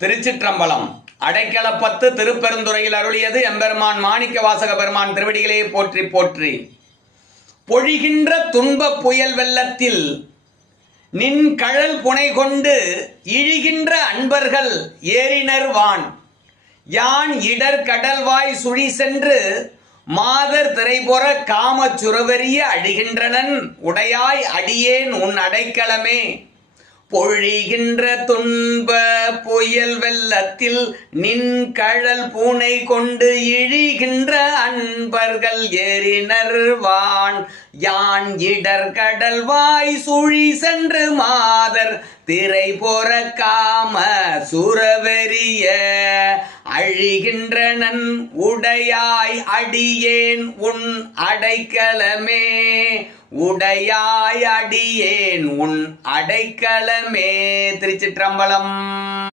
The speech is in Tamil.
திருச்சிற்றம்பலம். அடைக்கலப்பத்து திருப்பெருந்துறையில் அருளியது எம்பெருமான் மாணிக்க வாசக பெருமான் திருவடிகளே போற்றி போற்றி. பொழிகின்ற துன்ப புயல் வெள்ளத்தில் நின் கழல் புனை கொண்டு இழிகின்ற அன்பர்கள் ஏறினர் வான். யான் இடர் கடல்வாய் சுழி சென்று மாதர் திரைபொற காமச் சுரவெறிய அழிகின்றனன் உடையாய் அடியேன் உன் அடைக்கலமே. பொழிகின்ற துன்ப புயல் வெள்ளத்தில் நின் கழல் பூனை கொண்டு இழிகின்ற அன்பர்கள் ஏறினர் வான். யான் இடர் கடல் வாய் சுழி சென்று மாதர் திரை பொற காம சுரவெறிய அழிகின்றனன் உடையாய் அடியேன் உன் அடைக்கலமே. உடையாய் அடியேன் உன் அடைக்கலமே. திருச்சிற்றம்பலம்.